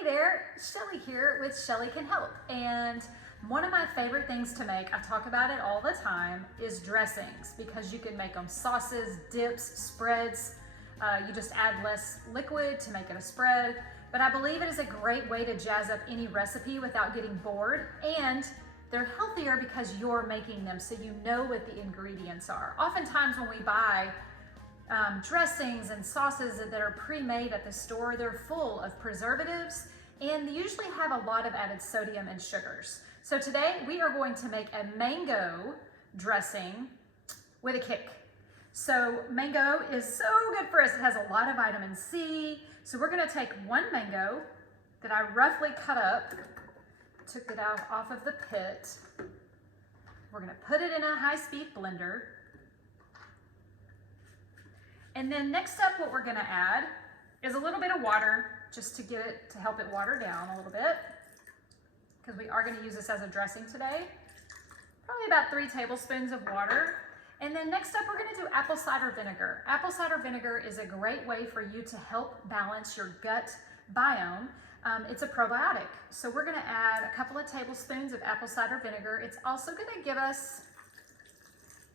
Hey there, Shelly here with Shelly Can Help. And one of my favorite things to make, I talk about it all the time, is dressings, because you can make them sauces, dips, spreads. You just add less liquid to make it a spread. But I believe it is a great way to jazz up any recipe without getting bored. And they're healthier because you're making them, so you know what the ingredients are. Oftentimes when we buy dressings and sauces that are pre-made at the store, they're full of preservatives and they usually have a lot of added sodium and sugars. So today we are going to make a mango dressing with a kick. So mango is so good for us. It has a lot of vitamin C. So we're gonna take one mango that I roughly cut up, took it out off of the pit. We're gonna put it in a high-speed blender. And then next up, what we're gonna add is a little bit of water, just to get it, to help it water down a little bit, because we are gonna use this as a dressing today. Probably about 3 tablespoons of water. And then next up, we're gonna do apple cider vinegar. Apple cider vinegar is a great way for you to help balance your gut biome. It's a probiotic. So we're gonna add a couple of tablespoons of apple cider vinegar. It's also gonna give us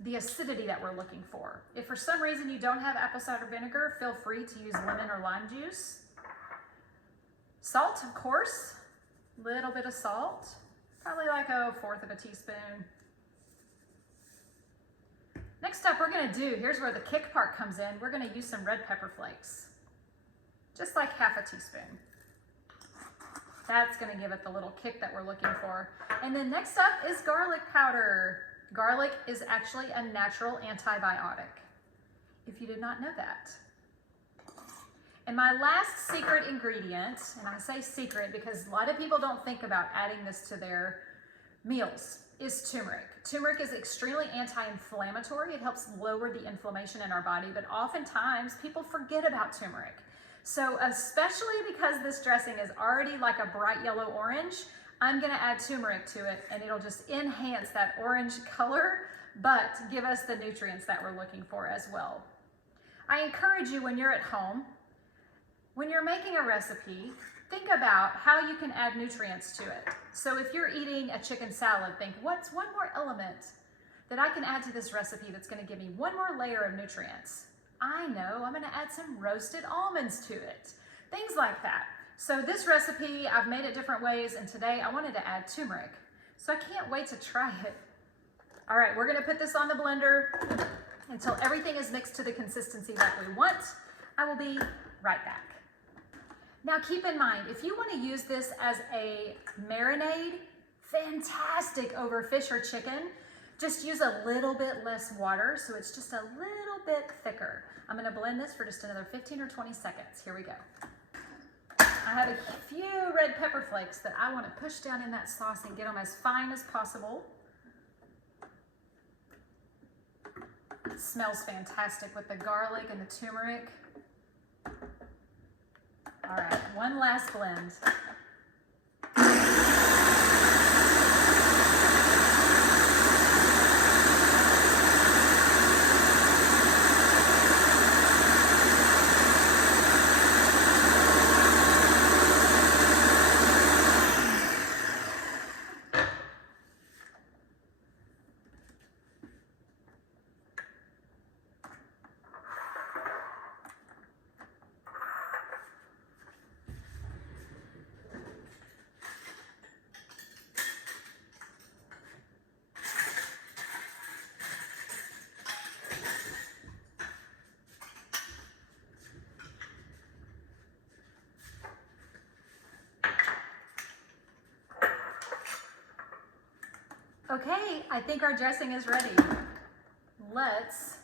the acidity that we're looking for. If for some reason you don't have apple cider vinegar, feel free to use lemon or lime juice. Salt, of course, little bit of salt, probably like a 1/4 of a teaspoon. Next up, we're gonna do, here's where the kick part comes in, we're gonna use some red pepper flakes, just like 1/2 a teaspoon. That's gonna give it the little kick that we're looking for. And then next up is garlic powder. Garlic is actually a natural antibiotic, if you did not know that. And my last secret ingredient, and I say secret because a lot of people don't think about adding this to their meals, is turmeric. Turmeric is extremely anti-inflammatory. It helps lower the inflammation in our body, but oftentimes people forget about turmeric. So especially because this dressing is already like a bright yellow orange, I'm gonna add turmeric to it and it'll just enhance that orange color, but give us the nutrients that we're looking for as well. I encourage you, when you're at home, when you're making a recipe, think about how you can add nutrients to it. So if you're eating a chicken salad, think, what's one more element that I can add to this recipe that's gonna give me one more layer of nutrients? I know, I'm gonna add some roasted almonds to it. Things like that. So this recipe, I've made it different ways, and today I wanted to add turmeric. So I can't wait to try it. All right, we're gonna put this on the blender until everything is mixed to the consistency that we want. I will be right back. Now keep in mind, if you wanna use this as a marinade, fantastic over fish or chicken, just use a little bit less water so it's just a little bit thicker. I'm gonna blend this for just another 15 or 20 seconds. Here we go. I have a few red pepper flakes that I want to push down in that sauce and get them as fine as possible. It smells fantastic with the garlic and the turmeric. All right, one last blend. Okay, I think our dressing is ready. Let's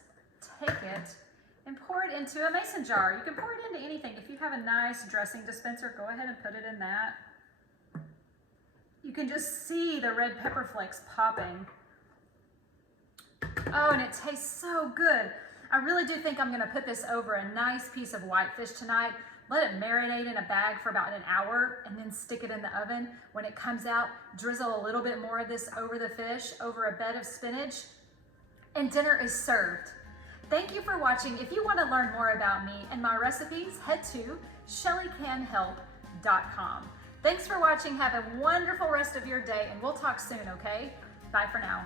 take it and pour it into a mason jar. You can pour it into anything. If you have a nice dressing dispenser, go ahead and put it in that. You can just see the red pepper flakes popping. Oh, and it tastes so good. I really do think I'm gonna put this over a nice piece of whitefish tonight. Let it marinate in a bag for about an hour and then stick it in the oven. When it comes out, drizzle a little bit more of this over the fish, over a bed of spinach, and dinner is served. Thank you for watching. If you want to learn more about me and my recipes, head to shellycanhelp.com. unwanted.com. Thanks for watching. Have a wonderful rest of your day, and we'll talk soon, okay? Bye for now.